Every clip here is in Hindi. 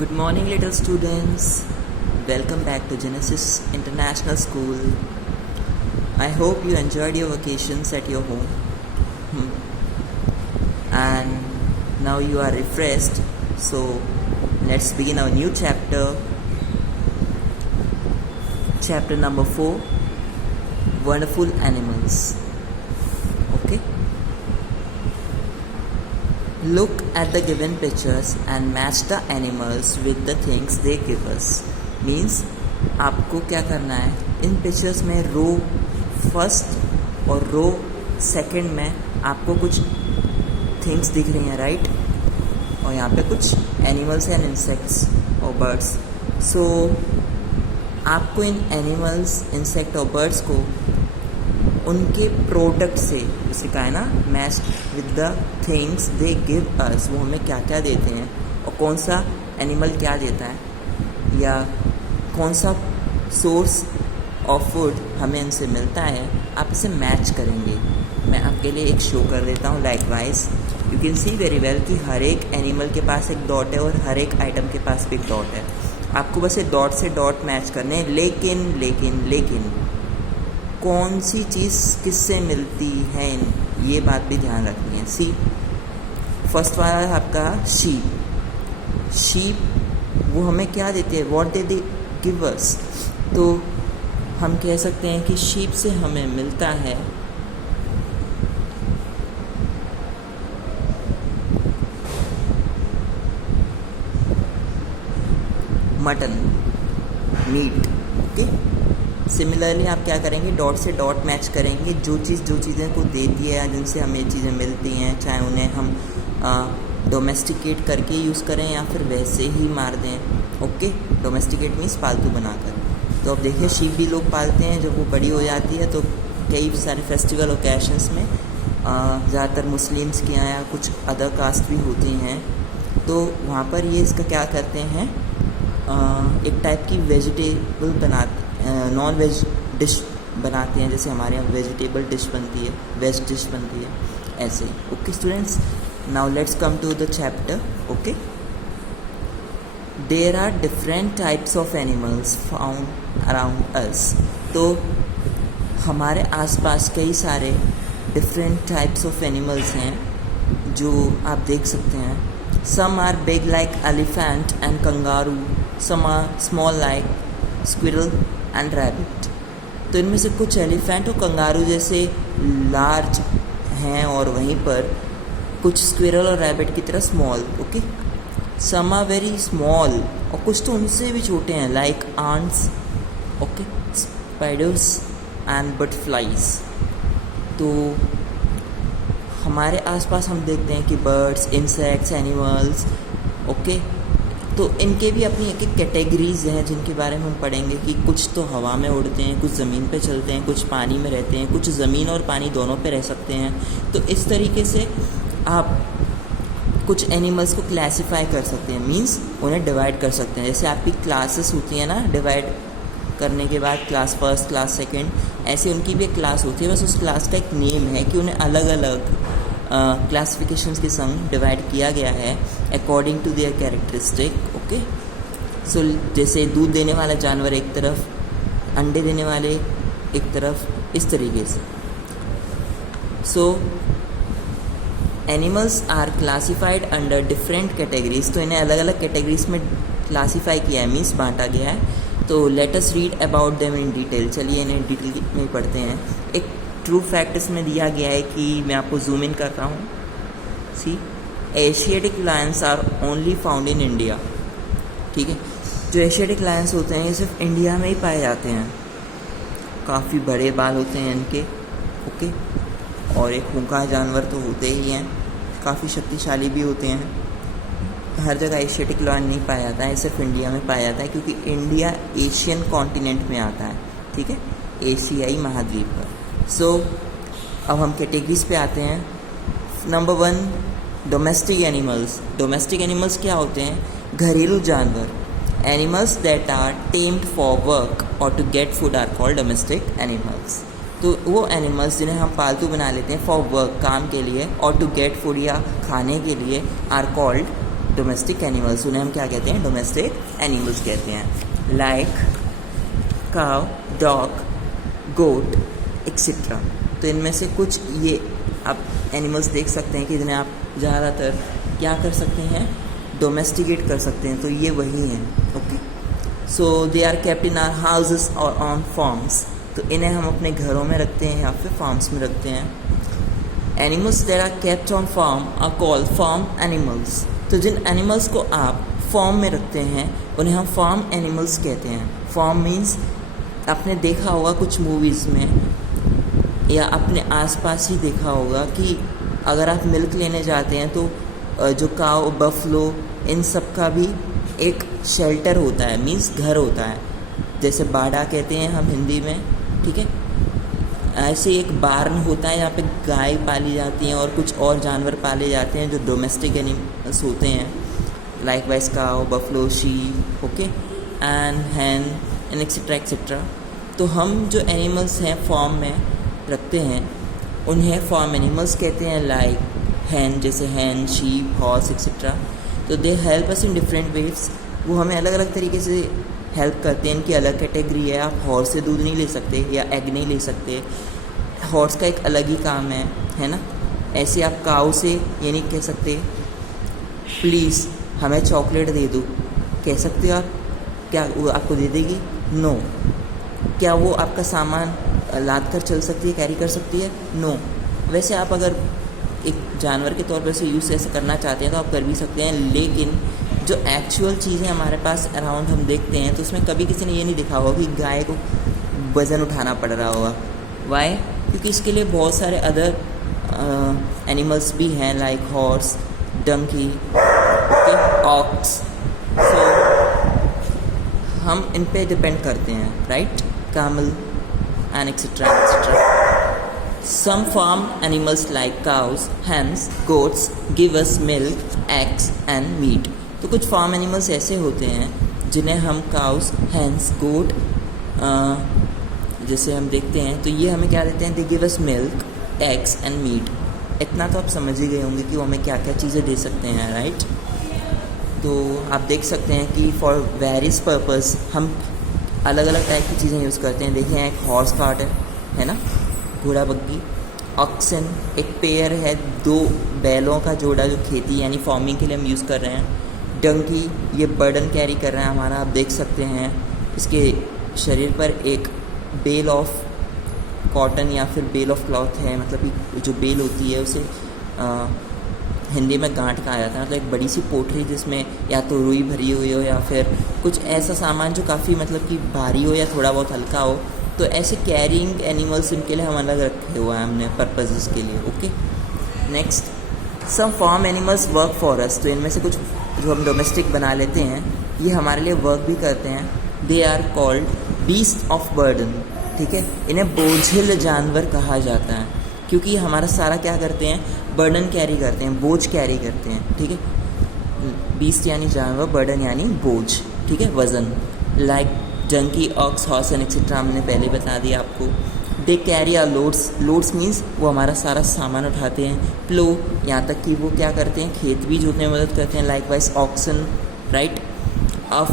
Good morning, little students. Welcome back to Genesis International School. I hope you enjoyed your vacations at your home. And now you are refreshed. So let's begin our new chapter. Chapter number 4, Wonderful Animals. Okay. Look at the given pictures and match the animals with the things they give us. Means आपको क्या करना है, इन पिक्चर्स में रो फर्स्ट और रो सेकंड में आपको कुछ थिंग्स दिख रही हैं, राइट? और यहाँ पे कुछ एनिमल्स एंड इंसेक्ट्स और बर्ड्स. सो आपको इन एनिमल्स, इंसेक्ट और बर्ड्स को उनके प्रोडक्ट से, जैसे कहा है ना, match with the things they give अस, वो हमें क्या क्या देते हैं और कौन सा एनिमल क्या देता है या कौन सा सोर्स ऑफ फूड हमें इनसे मिलता है, आप इसे मैच करेंगे. मैं आपके लिए एक शो कर देता हूँ. Likewise you can see very well कि हर एक एनिमल के पास एक डॉट है और हर एक आइटम के पास भी एक डॉट है. आपको बस एक डॉट से डॉट मैच करने हैं. लेकिन कौन सी चीज़ किससे मिलती है, ये बात भी ध्यान रखनी है. सी, फर्स्ट वाला है आपका शीप. वो हमें क्या देते हैं, व्हाट दे गिव अस. तो हम कह सकते हैं कि शीप से हमें मिलता है मटन, मीट. ओके. सिमिलरली आप क्या करेंगे, डॉट से डॉट मैच करेंगे. जो चीज़ें को देती है या जिनसे हमें चीज़ें मिलती हैं, चाहे उन्हें हम डोमेस्टिकेट करके यूज़ करें या फिर वैसे ही मार दें. ओके. डोमेस्टिकेट मीन्स पालतू बनाकर. तो अब देखिए, शीप भी लोग पालते हैं. जब वो बड़ी हो जाती है तो कई सारे फेस्टिवल ओकेशंस में, ज़्यादातर मुस्लिम्स के यहाँ या कुछ अदर कास्ट भी होती हैं, तो वहाँ पर ये इसका क्या करते हैं, एक टाइप की वेजिटेबल बनाते, नॉन वेज डिश बनाते हैं. जैसे हमारे यहाँ वेजिटेबल डिश बनती है, वेज डिश बनती है, ऐसे. Okay students, now let's come to the chapter. Okay. There are different types of animals found around us. तो हमारे आसपास कई सारे डिफरेंट टाइप्स ऑफ एनिमल्स हैं जो आप देख सकते हैं. Some are big like elephant and kangaroo, some are small like squirrel and rabbit. तो इनमें से कुछ एलिफेंट और कंगारू जैसे लार्ज हैं और वहीं पर कुछ स्क्विरल और रैबिट की तरह small. Okay. Some are very small और कुछ तो उनसे भी छोटे हैं, like ants, okay, spiders and butterflies. तो हमारे आसपास हम देखते हैं कि बर्ड्स, इंसेक्ट्स, एनिमल्स, ओके, तो इनके भी अपनी एक एक कैटेगरीज हैं जिनके बारे में हम पढ़ेंगे कि कुछ तो हवा में उड़ते हैं, कुछ ज़मीन पे चलते हैं, कुछ पानी में रहते हैं, कुछ ज़मीन और पानी दोनों पे रह सकते हैं. तो इस तरीके से आप कुछ एनिमल्स को क्लासीफाई कर सकते हैं, मींस उन्हें डिवाइड कर सकते हैं. जैसे आपकी क्लासेस होती हैं ना, डिवाइड करने के बाद क्लास फर्स्ट, क्लास सेकेंड, ऐसे उनकी भी एक क्लास होती है. बस उस क्लास का एक नेम है कि उन्हें अलग अलग क्लासिफिकेशंस के संग डिवाइड किया गया है according to their characteristic. Okay. So जैसे दूध देने वाला जानवर एक तरफ, अंडे देने वाले एक तरफ, इस तरीके से. So animals are classified under different categories. तो इन्हें अलग अलग कैटेगरीज में क्लासीफाई किया है, मीन्स बांटा गया है. तो let us read about them in detail. चलिए इन्हें डिटेल में पढ़ते हैं. एक ट्रू फैक्ट इसमें दिया गया है कि मैं आपको जूम इन करता हूँ. See, Asiatic lions are only found in India. ठीक है. जो एशियाटिक लायंस होते हैं ये सिर्फ इंडिया में ही पाए जाते हैं. काफ़ी बड़े बाल होते हैं इनके. ओके. और एक खूंखार जानवर तो होते ही हैं, काफ़ी शक्तिशाली भी होते हैं. हर जगह एशियाटिक लायन नहीं पाया जाता है, सिर्फ इंडिया में पाया जाता है क्योंकि इंडिया एशियन कॉन्टिनेंट में आता है. ठीक है, एशियाई महाद्वीप पर. सो अब हम कैटेगरीज पे आते हैं. Number 1, domestic animals. Domestic animals क्या होते हैं? घरेलू जानवर. Animals that are tamed for work और to get food are called domestic animals. तो वो एनिमल्स जिन्हें हम पालतू बना लेते हैं फॉर वर्क, काम के लिए, और टू गेट फूड या खाने के लिए, आर कॉल्ड डोमेस्टिक एनिमल्स, उन्हें हम क्या कहते हैं, डोमेस्टिक एनिमल्स कहते हैं, लाइक काव, डॉग, गोट एक्सेट्रा। तो इनमें से कुछ ये आप एनिमल्स देख सकते हैं कि जिन्हें आप ज़्यादातर क्या कर सकते हैं, डोमेस्टिकेट कर सकते हैं, तो ये वही हैं। Okay, so they are kept in our houses और ऑन फार्म्स। तो इन्हें हम अपने घरों में रखते हैं या फिर फार्म्स में रखते हैं। Animals that are kept on farm are called farm animals. तो जिन एनिमल्स को आप फार्म में रखते हैं उन्हें हम फार्म एनिमल्स कहते हैं। फार्म मीन्स आपने देखा होगा कुछ मूवीज़ में या अपने आसपास ही देखा होगा कि अगर आप मिल्क लेने जाते हैं तो जो काव, बफलो, इन सब का भी एक शेल्टर होता है, मीन्स घर होता है, जैसे बाड़ा कहते हैं हम हिंदी में, ठीक है। ऐसे एक बार्न होता है, यहाँ पे गाय पाली जाती हैं और कुछ और जानवर पाले जाते हैं जो डोमेस्टिक एनिमल्स होते हैं, लाइक वाइज काव, buffalo, sheep, okay, and Hahn and etcetera etcetera. तो हम जो एनिमल्स हैं फॉर्म में रखते हैं उन्हें फॉर्म एनिमल्स कहते हैं, लाइक हैन, जैसे हैन, शीप, हॉर्स एक्सेट्रा। तो they help us in different ways. वो हमें अलग अलग तरीके से हेल्प करते हैं, इनकी अलग कैटेगरी है। आप हॉर्स से दूध नहीं ले सकते या एग नहीं ले सकते, हॉर्स का एक अलग ही काम है ना। ऐसे आप काऊ से ये नहीं कह सकते प्लीज़ हमें चॉकलेट दे दो, कह सकते हो आप? क्या वो आपको दे देगी? नो। क्या वो आपका सामान लाद कर चल सकती है, कैरी कर सकती है? नो। वैसे आप अगर एक जानवर के तौर पर से यूज़ ऐसे करना चाहते हैं तो आप कर भी सकते हैं, लेकिन जो एक्चुअल चीज़ें हमारे पास अराउंड हम देखते हैं तो उसमें कभी किसी ने ये नहीं देखा होगा कि गाय को वज़न उठाना पड़ रहा होगा। वाई? क्योंकि इसके लिए बहुत सारे अदर एनिमल्स भी हैं, like horse, donkey, okay, ox. So हम इन पे डिपेंड करते हैं, right, camel and etcetera etcetera. Some farm animals like cows, hens, goats give us milk, eggs and meat. तो कुछ फार्म एनिमल्स ऐसे होते हैं जिन्हें हम काउस, हैंस, गोट जैसे हम देखते हैं तो ये हमें क्या देते हैं, they give us milk, eggs and meat. इतना तो आप समझ ही गए होंगे कि वो हमें क्या क्या चीज़ें दे सकते हैं, राइट। तो आप देख सकते हैं कि फॉर वेरियस पर्पस हम अलग अलग टाइप की चीज़ें यूज़ करते हैं। देखिए एक हॉर्स कार्ट है ना, घोड़ा बग्गी। ऑक्सन एक पेयर है, 2 बैलों का जोड़ा जो खेती यानी फार्मिंग के लिए हम यूज़ कर रहे हैं। डंकी ये बर्डन कैरी कर रहा है हमारा, आप देख सकते हैं इसके शरीर पर एक बेल ऑफ कॉटन या फिर बेल ऑफ क्लॉथ है, मतलब कि जो बेल होती है उसे हिंदी में गांठ कहा जाता है, मतलब एक बड़ी सी पोटली जिसमें या तो रुई भरी हुई हो या फिर कुछ ऐसा सामान जो काफ़ी मतलब कि भारी हो या थोड़ा बहुत हल्का हो। तो ऐसे कैरिंग एनिमल्स इनके लिए हम अलग रखे हुआ है हमने पर्पसेस के लिए, okay. Next, some farm animals work for us. तो इनमें से कुछ जो हम डोमेस्टिक बना लेते हैं ये हमारे लिए वर्क भी करते हैं। They are called beast of burden, ठीक है। इन्हें बोझिल जानवर कहा जाता है क्योंकि हमारा सारा क्या करते हैं, बर्डन कैरी करते हैं, बोझ कैरी करते हैं, ठीक है। बीस्ट यानी जानवर, बर्डन यानी बोझ, ठीक है, वज़न। Like donkey, ox, horse and etcetera हमने पहले बता दिया आपको। They carry are loads. Loads means वो हमारा सारा सामान उठाते हैं। प्लो यहाँ तक कि वो क्या करते हैं, खेत भी जोतने में मदद करते हैं, likewise oxen, right.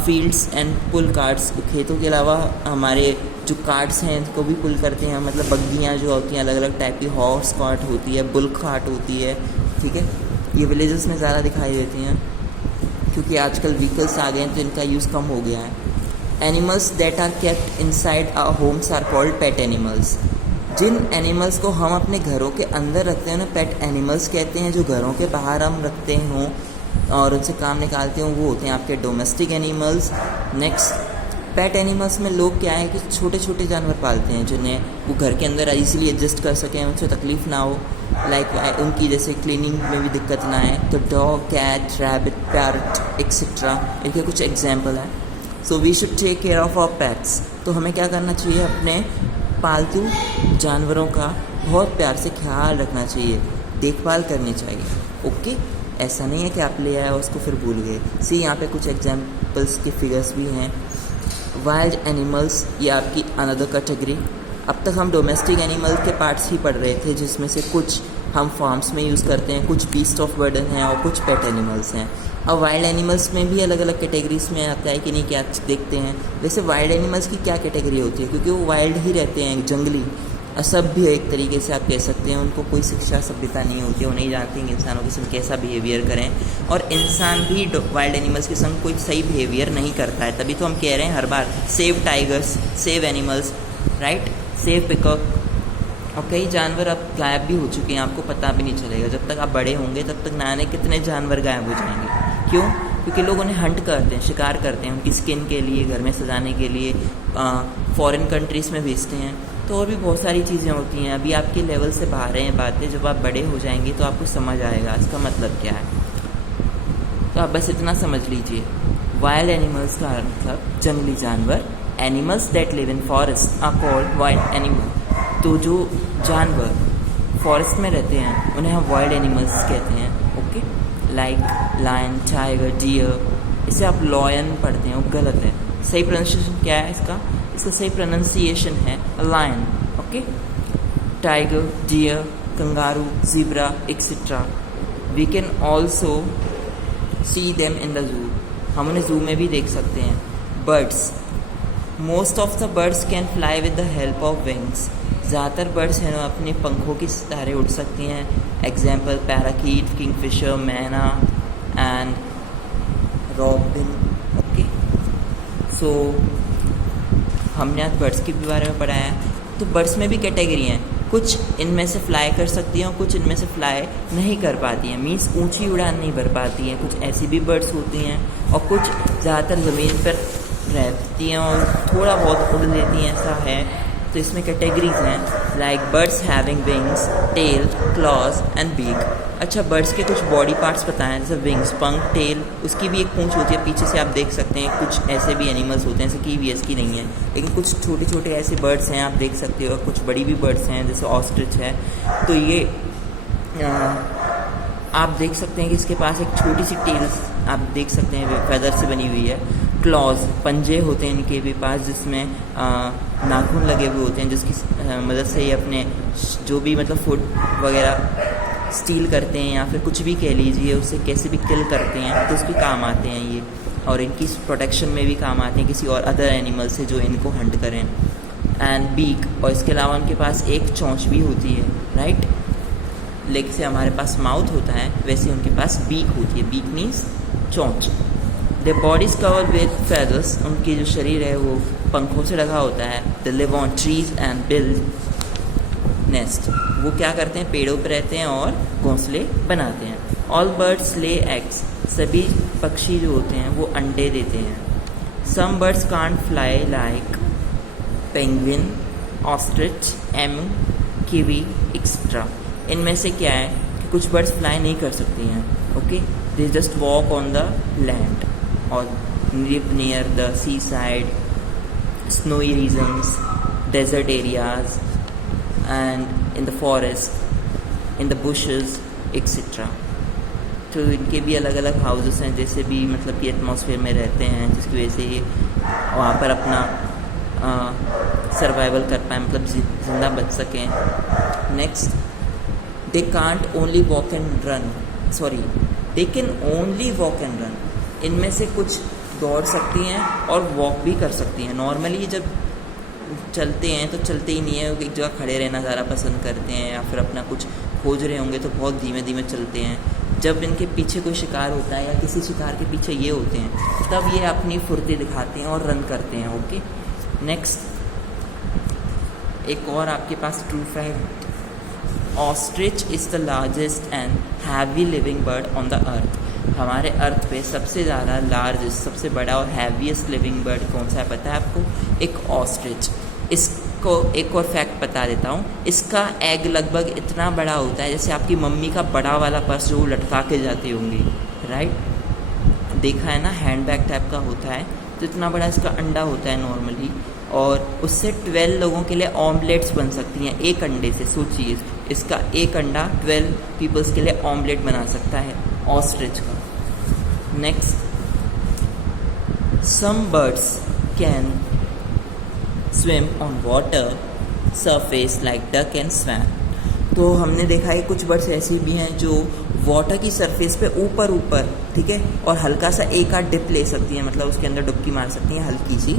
Fields and pull carts, खेतों के अलावा हमारे जो कार्ट्स हैं इनको भी पुल करते हैं, मतलब बग्गियाँ जो होती हैं अलग अलग टाइप की, हॉर्स कार्ट होती है, बुल कार्ट होती है, ठीक है। ये विलेजेस में ज़्यादा दिखाई देती हैं क्योंकि आजकल व्हीकल्स आ गए हैं तो इनका यूज़ कम हो गया है। Animals that are kept inside our homes are called pet animals. जिन एनिमल्स को हम अपने घरों के अंदर रखते हैं उन्हें पेट एनिमल्स कहते हैं। जो घरों के बाहर हम रखते हों और उनसे काम निकालते हों वो होते हैं आपके domestic animals. Next, pet animals में लोग क्या है कि छोटे छोटे जानवर पालते हैं जिन्हें वो घर के अंदर ईजिली एडजस्ट कर सकें, उनसे तकलीफ़ ना हो, लाइक उनकी जैसे क्लीनिंग में भी दिक्कत ना आए। तो dog, cat, rabbit, parrot etcetera इनके कुछ एग्जाम्पल हैं। So we should take care of our pets. तो हमें क्या करना चाहिए, अपने पालतू जानवरों का बहुत प्यार से ख्याल रखना चाहिए, देखभाल करनी चाहिए, ओके। ऐसा नहीं है कि आप ले आए उसको फिर भूल गए। सी यहाँ पे कुछ एग्जाम्पल्स के फिगर्स भी हैं। वाइल्ड एनिमल्स, ये आपकी अनदर कैटेगरी। अब तक हम डोमेस्टिक एनिमल के पार्ट्स ही पढ़ रहे थे जिसमें से कुछ हम फार्म्स में यूज़ करते हैं, कुछ बीस्ट ऑफ बर्डन हैं और कुछ पेट एनिमल्स हैं। और वाइल्ड एनिमल्स में भी अलग अलग कैटेगरीज में आता है कि नहीं, क्या देखते हैं। वैसे वाइल्ड एनिमल्स की क्या कैटेगरी होती है, क्योंकि वो वाइल्ड ही रहते हैं, जंगली, असभ्य एक तरीके से आप कह सकते हैं। उनको कोई शिक्षा सभ्यता नहीं होती है, वो नहीं जानते हैं इंसानों के संग कैसा बिहेवियर करें, और इंसान भी वाइल्ड एनिमल्स के संग कोई सही बिहेवियर नहीं करता है। तभी तो हम कह रहे हैं हर बार save tigers, save animals, right, save peacock. और कई जानवर अब गायब भी हो चुके हैं, आपको पता भी नहीं चलेगा। जब तक आप बड़े होंगे तब तक ना कितने जानवर गायब हो जाएंगे। क्यों? क्योंकि लोग उन्हें हंट करते हैं, शिकार करते हैं, उनकी स्किन के लिए, घर में सजाने के लिए, फॉरेन कंट्रीज़ में भेजते हैं। तो और भी बहुत सारी चीज़ें होती हैं। अभी आपके लेवल से बाहर हैं बातें, जब आप बड़े हो जाएंगे तो आपको समझ आएगा इसका मतलब क्या है। तो आप बस इतना समझ लीजिए, वाइल्ड एनिमल्स का मतलब जंगली जानवर। Animals that live in forest are called wild animal. तो जो जानवर फॉरेस्ट में रहते हैं उन्हें हम वाइल्ड एनिमल्स कहते हैं। Okay, like lion, tiger, deer. इसे आप लॉयन पढ़ते हैं, वो गलत है। सही प्रोनाउंसिएशन क्या है इसका? इसका सही प्रोनाउंसिएशन है lion. Okay, tiger, deer, kangaroo, zebra etcetera. We can also see them in the zoo. हम उन्हें जू में भी देख सकते हैं। Birds, most of the birds can fly with the help of wings. ज़्यादातर बर्ड्स हैं अपने पंखों के सहारे उड़ सकती हैं। Example parakeet, kingfisher, myna and robin. Okay, so हमने आज बर्ड्स के बारे में पढ़ा है। तो बर्ड्स में भी कैटेगरी हैं, कुछ इनमें से फ्लाई कर सकती हैं और कुछ इनमें से फ्लाई नहीं कर पाती हैं, मीन्स ऊंची उड़ान नहीं भर पाती हैं। कुछ ऐसी भी बर्ड्स होती हैं और कुछ ज़्यादातर ज़मीन पर रहती हैं और थोड़ा बहुत उड़ लेती हैं, ऐसा है। तो इसमें कैटेगरीज हैं, like birds having wings, tail, claws and beak. अच्छा, बर्ड्स के कुछ बॉडी पार्ट्स बताएं, जैसे विंग्स, पंख, टेल, उसकी भी एक पूंछ होती है पीछे से, आप देख सकते हैं। कुछ ऐसे भी एनिमल्स होते हैं जैसे कीवी, की नहीं है, लेकिन कुछ छोटे छोटे ऐसे बर्ड्स हैं आप देख सकते हो। और कुछ बड़ी भी बर्ड्स हैं जैसे ऑस्ट्रिच है। तो ये आप देख सकते हैं कि इसके पास एक छोटी सी टेल्स आप देख सकते हैं, फेदर से बनी हुई है। क्लॉज, पंजे होते हैं इनके भी पास, जिसमें नाखून लगे हुए होते हैं, जिसकी मदद से ये अपने जो भी मतलब फूड वगैरह स्टील करते हैं या फिर कुछ भी कह लीजिए, उससे कैसे भी किल करते हैं, तो उसके काम आते हैं ये। और इनकी प्रोटेक्शन में भी काम आते हैं किसी और अदर एनिमल से जो इनको हंट करें। एंड बीक, और इसके अलावा उनके पास एक चोंच भी होती है, राइट। लेग से हमारे पास माउथ होता है, वैसे उनके पास बीक होती है। बीक मीन्स चोंच। The bodies cover with feathers, उनकी जो शरीर है वो पंखों से ढका होता है। The live on trees and build nest, वो क्या करते हैं, पेड़ों पर रहते हैं और घोंसले बनाते हैं। ऑल बर्ड्स ले एग्स, सभी पक्षी जो होते हैं वो अंडे देते हैं। Some birds can't fly like penguin, ostrich, emu, kiwi etcetera. इनमें से क्या है कि कुछ बर्ड्स फ्लाई नहीं कर सकती हैं। Okay, they just walk on the land और live near the sea side, snowy regions, desert areas and in the forest, in the bushes etc. तो इनके भी अलग अलग हाउसेस हैं, जैसे भी मतलब कि एटमॉस्फेयर में रहते हैं, जिसकी वजह से ये वहाँ पर अपना सर्वाइवल कर पाए, मतलब जिंदा बच सकें। Next, they can't only walk and run, sorry they can only walk and run. इनमें से कुछ दौड़ सकती हैं और वॉक भी कर सकती हैं। नॉर्मली जब चलते हैं तो चलते ही नहीं है, एक जगह खड़े रहना ज़्यादा पसंद करते हैं, या फिर अपना कुछ खोज रहे होंगे तो बहुत धीमे धीमे चलते हैं। जब इनके पीछे कोई शिकार होता है या किसी शिकार के पीछे ये होते हैं, तब ये अपनी फुर्ती दिखाते हैं और रन करते हैं। ओके, नेक्स्ट, एक और आपके पास true fact, ostrich is the largest and heavy living bird on the earth. हमारे अर्थ पे सबसे ज़्यादा लार्जेस्ट, सबसे बड़ा और हैवीएस्ट लिविंग बर्ड कौन सा है पता है आपको? एक ऑस्ट्रिच। इसको एक और फैक्ट बता देता हूँ, इसका एग लगभग इतना बड़ा होता है जैसे आपकी मम्मी का बड़ा वाला पर्स जो लटका के जाती होंगी, राइट। देखा है ना, हैंड बैग टाइप का होता है, तो इतना बड़ा इसका अंडा होता है नॉर्मली, और उससे 12 लोगों के लिए ऑमलेट्स बन सकती हैं एक अंडे से। सोचिए, इसका एक अंडा 12 पीपल्स के लिए ऑमलेट बना सकता है ऑस्ट्रिच का। Next, some birds can swim on water surface like duck and swan. तो हमने देखा है कुछ बर्ड्स ऐसी भी हैं जो वाटर की सरफेस पे ऊपर ऊपर, ठीक है, और हल्का सा एक आध डिप ले सकती हैं, मतलब उसके अंदर डुबकी मार सकती हैं हल्की सी,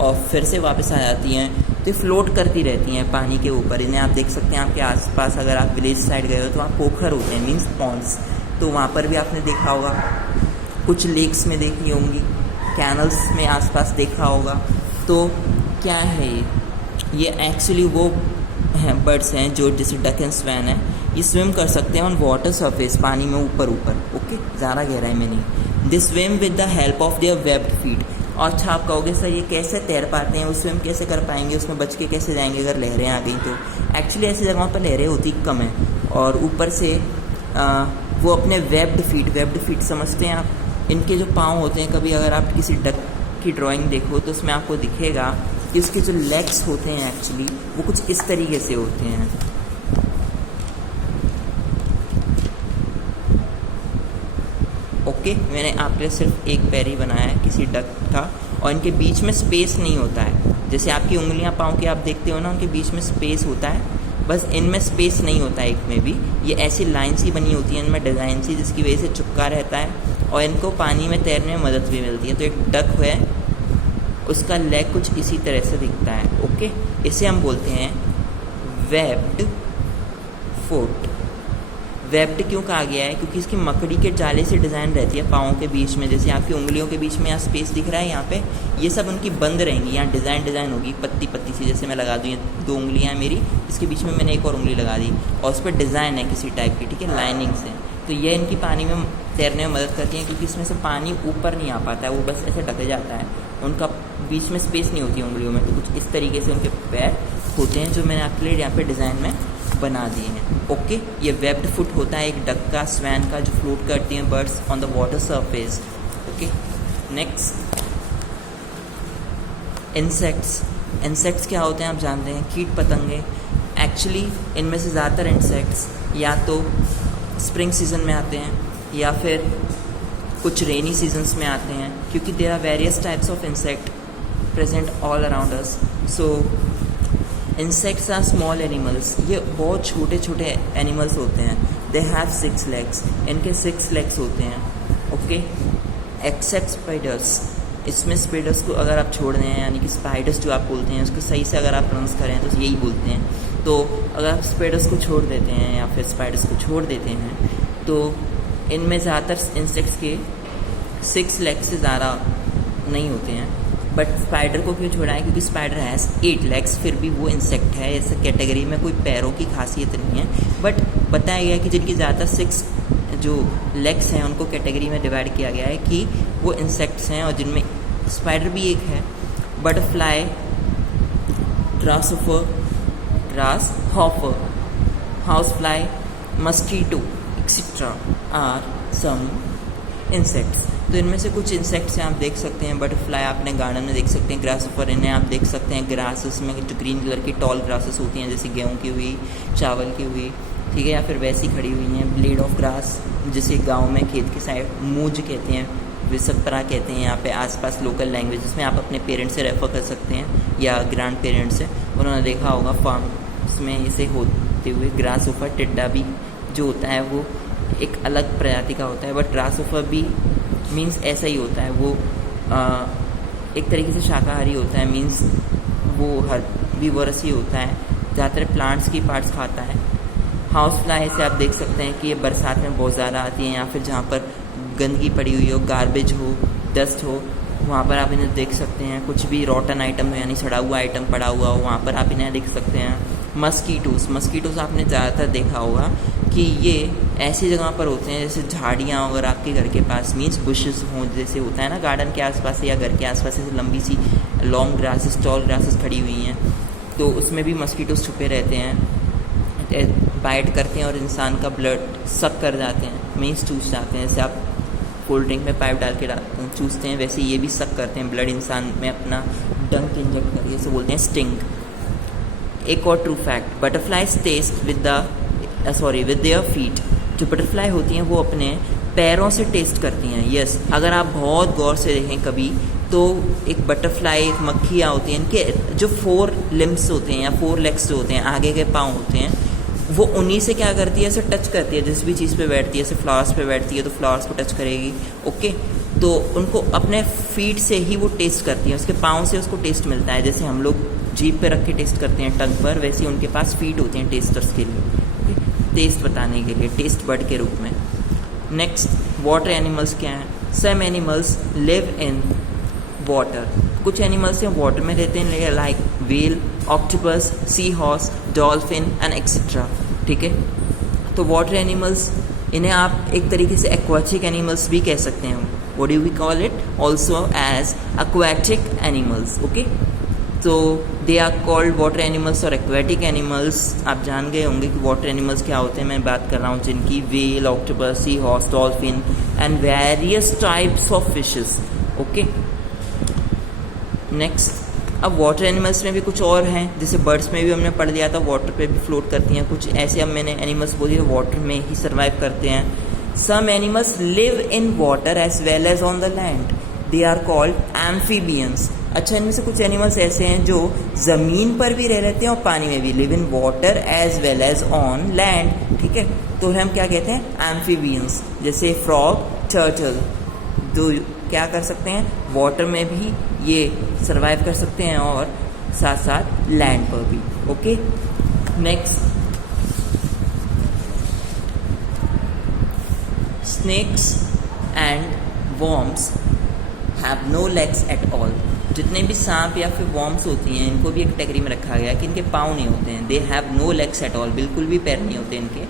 और फिर से वापस आ जाती हैं। तो ये फ्लोट करती रहती हैं पानी के ऊपर। इन्हें आप देख सकते हैं आपके आसपास, अगर आप विलेज साइड गए हो तो वहाँ पोखर होते हैं, मीन्स पॉन्ड्स, तो वहाँ पर भी आपने देखा होगा, कुछ लेक्स में देखी होंगी, कैनल्स में आसपास देखा होगा। तो क्या है ये एक्चुअली वो हैं बर्ड्स हैं जो जैसे डक एंड स्वैन है, ये स्विम कर सकते हैं ऑन वाटर सरफेस, पानी में ऊपर ऊपर, ओके, ज़्यादा गहराई में नहीं। दे swim with the help of their webbed feet. और अच्छा आप कहोगे सर ये कैसे तैर पाते हैं, वो स्विम कैसे कर पाएंगे, उसमें बच के कैसे जाएंगे अगर लहरें आ गई तो। एक्चुअली ऐसी जगहों पर लहरें होती कम है, और ऊपर से वो अपने वेब्ड फीट समझते हैं आप, इनके जो पाँव होते हैं, कभी अगर आप किसी डक की ड्राइंग देखो तो उसमें आपको दिखेगा कि उसके जो लेग्स होते हैं एक्चुअली वो कुछ इस तरीके से होते हैं। ओके, मैंने आपके लिए सिर्फ एक पैर ही बनाया है किसी डक का, और इनके बीच में स्पेस नहीं होता है। जैसे आपकी उंगलियां पाँव की आप देखते हो ना, उनके बीच में स्पेस होता है, बस इनमें स्पेस नहीं होता है एक में भी। ये ऐसी लाइन सी बनी होती है इनमें, डिज़ाइन सी, जिसकी वजह से चिपका रहता है और इनको पानी में तैरने में मदद भी मिलती है। तो एक डक है, उसका लेग कुछ इसी तरह से दिखता है। ओके, इसे हम बोलते हैं वेब्ड फुट। वेब्ड क्यों कहा गया है, क्योंकि इसकी मकड़ी के जाले से डिज़ाइन रहती है पाँव के बीच में। जैसे आपकी उंगलियों के बीच में यहाँ स्पेस दिख रहा है, यहाँ पे ये सब उनकी बंद रहेंगी, यहाँ डिज़ाइन होगी पत्ती पत्ती सी। जैसे मैं लगा दूँ, ये 2 उंगलियाँ मेरी, इसके बीच में मैंने एक और उंगली लगा दी और उस पर डिज़ाइन है किसी टाइप की, ठीक है, लाइनिंग से। तो ये इनकी पानी में तैरने में मदद करती हैं, क्योंकि इसमें से पानी ऊपर नहीं आ पाता है, वो बस ऐसे ढक जाता है, उनका बीच में स्पेस नहीं होती उंगलियों में। तो कुछ इस तरीके से उनके पैर होते हैं जो मैंने आपके लिए यहाँ पे डिज़ाइन में बना दिए हैं। ओके, ये वेब्ड फुट होता है एक डक का, स्वैन का, जो फ्लोट करती हैं birds on the water surface. Okay, next insects क्या होते हैं आप जानते हैं, कीट पतंगे। एक्चुअली इनमें से ज़्यादातर इंसेक्ट्स या तो स्प्रिंग सीजन में आते हैं या फिर कुछ रेनी सीजन्स में आते हैं, क्योंकि there are various types of insect present all around us. So insects are small animals, ये बहुत छोटे छोटे एनिमल्स होते हैं। दे हैव 6 legs, इनके 6 legs होते हैं। ओके, एक्सेप्ट स्पाइडर्स, इसमें स्पाइडर्स को अगर आप छोड़ दें, यानी कि स्पाइडर्स जो आप बोलते हैं उसको सही से अगर आप प्रोनाउंस करें तो यही बोलते हैं। तो अगर आप स्पाइडर्स को छोड़ देते हैं या फिर स्पाइडर्स को छोड़ देते हैं तो इनमें ज़्यादातर इंसेक्ट्स के 6 legs से ज़्यादा नहीं होते हैं। बट स्पाइडर को क्यों छोड़ा है, क्योंकि स्पाइडर हैज़ 8 legs, फिर भी वो इंसेक्ट है, इस कैटेगरी में कोई पैरों की खासियत नहीं है। बट बताया गया कि जिनकी ज़्यादातर 6 जो लेग्स हैं उनको कैटेगरी में डिवाइड किया गया है कि वो इंसेक्ट्स हैं, और जिनमें स्पाइडर भी एक है। Butterfly, grasshopper, housefly, mosquito, etc. Are some insects. तो इनमें से कुछ इंसेक्ट्स हैं आप देख सकते हैं। बटरफ्लाई आपने गार्डन में देख सकते हैं, ग्रासहॉपर इन्हें आप देख सकते हैं ग्रासेस में, जो ग्रीन कलर की टॉल ग्रासेस होती हैं, जैसे गेहूँ की हुई, चावल की हुई, ठीक है, या फिर वैसी खड़ी हुई हैं। ब्लेड ऑफ ग्रास, जिसे गांव में खेत के साइड मूज कहते हैं, विसपरा कहते हैं यहाँ पे आसपास लोकल लैंग्वेजेस में। आप अपने पेरेंट्स से रेफ़र कर सकते हैं या ग्रैंड पेरेंट्स से, उन्होंने देखा होगा फार्म में इसे होते हुए। ग्रासहॉपर, टिड्डा भी जो होता है वो एक अलग प्रजाति का होता है, बट ग्रासहॉपर भी मीन्स ऐसा ही होता है, वो एक तरीके से शाकाहारी होता है, मीन्स वो हर्बीवोरस ही होता है, ज़्यादातर प्लांट्स की पार्ट्स खाता है। हाउस फ्लाई से आप देख सकते हैं कि ये बरसात में बहुत ज़्यादा आती हैं, या फिर जहाँ पर गंदगी पड़ी हुई हो, गार्बेज हो, डस्ट हो, वहाँ पर आप इन्हें देख सकते हैं। कुछ भी रॉटन आइटम हो, यानी सड़ा हुआ आइटम पड़ा हुआ हो, वहाँ पर आप इन्हें देख सकते हैं। मस्कीटोज़ आपने ज़्यादातर देखा होगा कि ये ऐसी जगह पर होते हैं जैसे झाड़ियाँ अगर आपके घर के पास, मीन्स बुशेस हों, जैसे होता है ना गार्डन के आसपास या घर के आसपास ऐसे लंबी सी लॉन्ग ग्रासेस, टॉल ग्रासेस खड़ी हुई हैं, तो उसमें भी मस्कीटोज़ छुपे रहते हैं, बाइट करते हैं और इंसान का ब्लड सक कर जाते हैं, मीन्स चूस जाते हैं। जैसे आप कोल्ड ड्रिंक में पाइप डाल के चूसते हैं, वैसे ये भी सक करते हैं ब्लड इंसान में अपना डंक इंजेक्ट करके, इसे बोलते हैं स्टिंग। एक और true fact, butterflies taste with their feet. जो बटरफ्लाई होती हैं वो अपने पैरों से टेस्ट करती हैं। यस, अगर आप बहुत गौर से देखें कभी तो एक बटरफ्लाई, एक मक्खियाँ होती हैं, इनके जो 4 limbs होते हैं या 4 legs जो होते हैं, आगे के पाँव होते हैं, वो उन्हीं से क्या करती है, ऐसे टच करती है, जिस भी चीज़ पे बैठती है, जैसे फ्लावर्स पे बैठती है तो फ्लावर्स को टच करेगी, ओके। तो उनको अपने फीट से ही वो टेस्ट करती है, उसके पाँव से उसको टेस्ट मिलता है। जैसे हम लोग जीभ पे रख के टेस्ट करते हैं टंग पर, वैसे ही उनके पास फीट होती हैं टेस्टर्स के लिए, ओके, टेस्ट बताने के लिए, टेस्ट बर्ड के रूप में। नेक्स्ट, वाटर एनिमल्स क्या हैं? Some animals live in water, कुछ एनिमल्स हैं वाटर में रहते हैं, like whale, octopus, sea horse, dolphin and etcetera, ठीक है। तो वाटर एनिमल्स, इन्हें आप एक तरीके से एक्वाटिक एनिमल्स भी कह सकते हैं। What do we call it? Also as aquatic animals, okay. तो they are called water animals और एक्वाटिक एनिमल्स। आप जान गए होंगे कि वाटर एनिमल्स क्या होते हैं, मैं बात कर रहा हूँ जिनकी whale, octopus, sea horse, dolphin and various types of fishes, okay. Next, अब वाटर एनिमल्स में भी कुछ और हैं, जैसे बर्ड्स में भी हमने पढ़ लिया था वाटर पे भी फ्लोट करती हैं, कुछ ऐसे अब मैंने एनिमल्स बोली वाटर में ही सर्वाइव करते हैं। Some animals live in water as well as on the land, they are called amphibians. अच्छा, इनमें से कुछ एनिमल्स ऐसे हैं जो ज़मीन पर भी रह लेते हैं और पानी में भी, live in water as well as on land, ठीक है। तो हम क्या कहते हैं? एम्फीबियंस। जैसे फ्रॉग, टर्टल, जो क्या कर सकते हैं, वाटर में भी ये सर्वाइव कर सकते हैं और साथ साथ लैंड पर भी, okay. Next, snakes and worms have no legs at all. जितने भी सांप या फिर वॉर्म्स होती हैं, इनको भी एक कैटेगरी में रखा गया कि इनके पाँव नहीं होते हैं, they have no legs at all, बिल्कुल भी पैर नहीं होते इनके।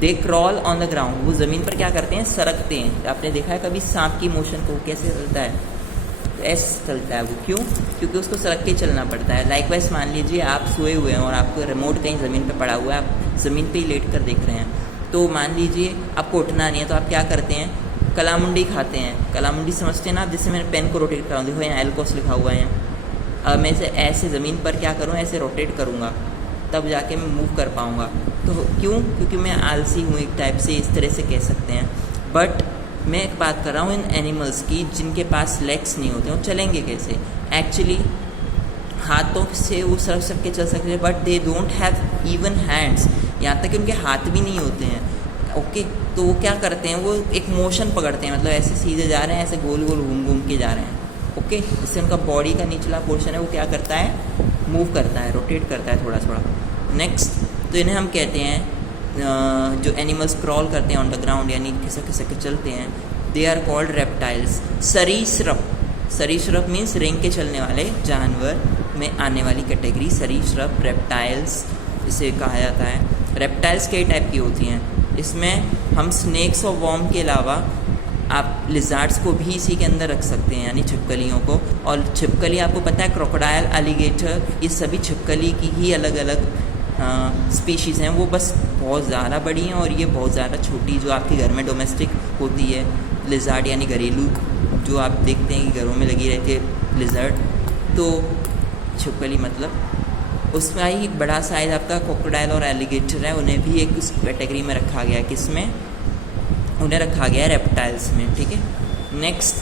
They crawl on the ground, वो ज़मीन पर क्या करते हैं? सरकते हैं। आपने देखा है कभी सांप की मोशन को कैसे चलता है? ऐसे चलता है वो, क्यों? क्योंकि उसको सरक के चलना पड़ता है। लाइकवाइज मान लीजिए आप सोए हुए हैं और आपको रिमोट कहीं ज़मीन पर पड़ा हुआ है, आप ज़मीन पर ही लेट कर देख रहे हैं, तो मान लीजिए आपको उठना नहीं है, तो आप क्या करते हैं? कलामुंडी खाते हैं। कलामुंडी समझते हैं ना आप? जैसे मैंने पेन को रोटेट कराऊँ, देखो यहाँ एल्कोस लिखा हुआ है, अब मैं इसे ऐसे ज़मीन पर क्या करूँ? ऐसे रोटेट करूँगा, तब जाके मैं मूव कर पाऊँगा। तो क्यों? क्योंकि मैं आलसी हूँ एक टाइप से, इस तरह से कह सकते हैं। बट मैं एक बात कर रहा हूँ इन एनिमल्स की जिनके पास लेग्स नहीं होते, वो चलेंगे कैसे? एक्चुअली हाथों से वो सरक के चल सकते हैं, but they don't have even hands, यहाँ तक कि उनके हाथ भी नहीं होते हैं, ओके। तो वो क्या करते हैं? वो एक मोशन पकड़ते हैं, मतलब ऐसे सीधे जा रहे हैं, ऐसे गोल गोल घूम घूम के जा रहे हैं, ओके। जिससे उनका बॉडी का निचला पोर्शन है वो क्या करता है? मूव करता है, रोटेट करता है थोड़ा थोड़ा। नेक्स्ट, तो इन्हें हम कहते हैं जो एनिमल्स क्रॉल करते हैं ऑन द ग्राउंड, यानी खिसक खिसक के चलते हैं, दे आर कॉल्ड रेप्टाइल्स। सरीसृप, सरीसृप मीन्स रेंग के चलने वाले जानवर में आने वाली कैटेगरी सरीसृप, रेप्टाइल्स इसे कहा जाता है। रेप्टाइल्स कई टाइप की होती हैं, इसमें हम स्नेक्स और वॉर्म के अलावा आप लिजार्ड्स को भी इसी के अंदर रख सकते हैं, यानी छिपकलियों को। और छिपकली आपको पता है क्रोकोडाइल, एलिगेटर, ये सभी छिपकली की ही अलग अलग स्पीशीज़ हैं। वो बस बहुत ज़्यादा बड़ी हैं और ये बहुत ज़्यादा छोटी, जो आपके घर में डोमेस्टिक होती है लिजार्ड, यानी घरेलू, जो आप देखते हैं कि घरों में लगी रहती है लिजार्ड, तो छिपकली मतलब उसमें ही बड़ा साइज़ आपका क्रोकोडाइल और एलिगेटर है, उन्हें भी एक उस कैटेगरी में रखा गया है। किसमें? उन्हें रखा गया है रेप्टाइल्स में, ठीक है। नेक्स्ट,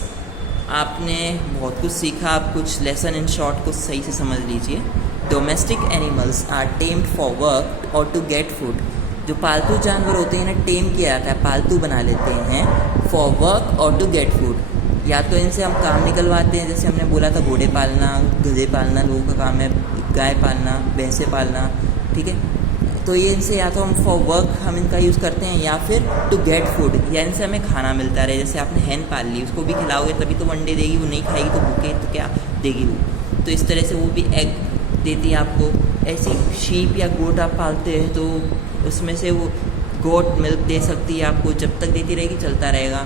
आपने बहुत कुछ सीखा, आप कुछ लेसन इन शॉर्ट कुछ सही से समझ लीजिए। Domestic animals are tamed for work और टू गेट फूड। जो पालतू जानवर होते हैं इन्हें टेम किया जाता है, पालतू बना लेते हैं फॉर वर्क और टू गेट फूड। या तो इनसे हम काम निकलवाते हैं, जैसे हमने बोला था घोड़े पालना, गधे पालना लोगों का काम है, गाय पालना, भैंसे पालना, ठीक है। तो ये इनसे या तो हम फॉर वर्क हम इनका यूज़ करते हैं, या फिर टू गेट फूड, या इनसे हमें खाना मिलता रहे। जैसे आपने हैन पाल ली, उसको भी खिलाओगे तभी तो वो अंडे देगी, वो नहीं खाएगी तो भूखे तो क्या देगी वो। तो इस तरह से वो भी एग देती है आपको। ऐसी शीप या गोट आप पालते हैं तो उसमें से वो गोट मिल्क दे सकती है आपको, जब तक देती रहेगी चलता रहेगा।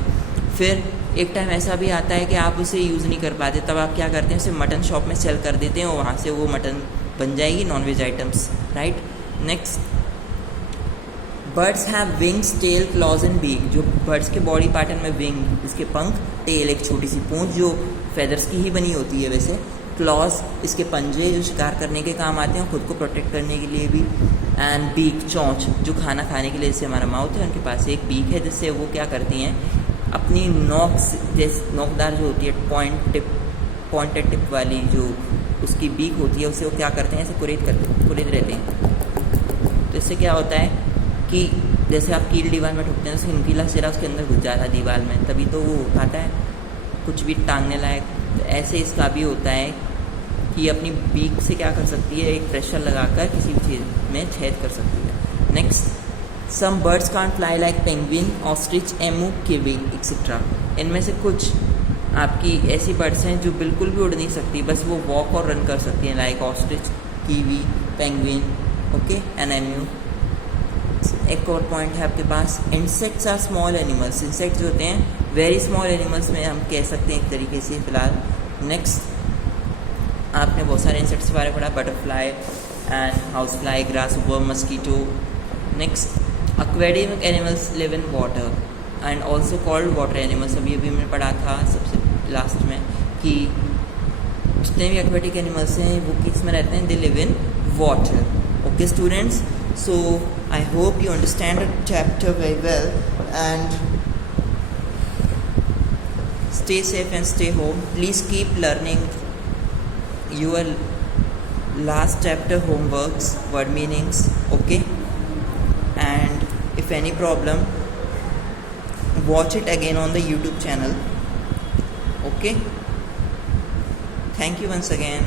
फिर एक टाइम ऐसा भी आता है कि आप उसे यूज़ नहीं कर पाते, तब आप क्या करते हैं? उसे मटन शॉप में सेल कर देते हैं और वहाँ से वो मटन बन जाएगी nonveg items, right. Next, birds have wings, tail, claws and beak. जो बर्ड्स के बॉडी पार्टन में विंग, इसके पंख, टेल एक छोटी सी पूंछ जो फेदर्स की ही बनी होती है वैसे, क्लॉज इसके पंजे जो शिकार करने के काम आते हैं, खुद को प्रोटेक्ट करने के लिए भी, एंड बीक चोंच जो खाना खाने के लिए, जैसे हमारा माउथ है उनके पास एक बीक है जिससे वो क्या करती हैं? अपनी नोक जैसे नोकदार जो होती है पॉइंटेड टिप वाली जो उसकी बीक होती है, उससे वो क्या करते हैं? ऐसे कुरेद रहते हैं। तो इससे क्या होता है कि जैसे आप कील दीवार में ठोकते हैं तो हिमकीला सिरा उसके अंदर घुस जाता है दीवार में, तभी तो वो उठाता है कुछ भी टांगने लायक। तो ऐसे इसका भी होता है कि अपनी बीक से क्या कर सकती है, एक प्रेशर लगाकर किसी भी चीज़ में छेद कर सकती है। Next, some birds can't fly like penguin, ostrich, emu, kiwi etcetera. इनमें से कुछ आपकी ऐसी बर्ड्स हैं जो बिल्कुल भी उड़ नहीं सकती, बस वो वॉक और रन कर सकती हैं, like ostrich, kiwi, penguin, okay, and emu. एक और पॉइंट है आपके पास, insects are small animals. Insects जो होते हैं वेरी स्मॉल एनिमल्स में हम कह सकते हैं एक तरीके से फिलहाल। नेक्स्ट, आपने बहुत सारे इंसेक्ट्स के बारे में पढ़ा, butterfly and house fly, grass worm, mosquito. Next, aquatic animals live in water and also called water animals। अभी मैंने पढ़ा था सबसे लास्ट में कि जितने भी aquatic animals हैं वो किस में रहते हैं, they live in water। Okay students, so I hope you understand the chapter very well and stay safe and stay home. Please keep learning your last chapter homeworks, word meanings, okay? And if any problem, watch it again on the YouTube channel, okay? Thank you once again.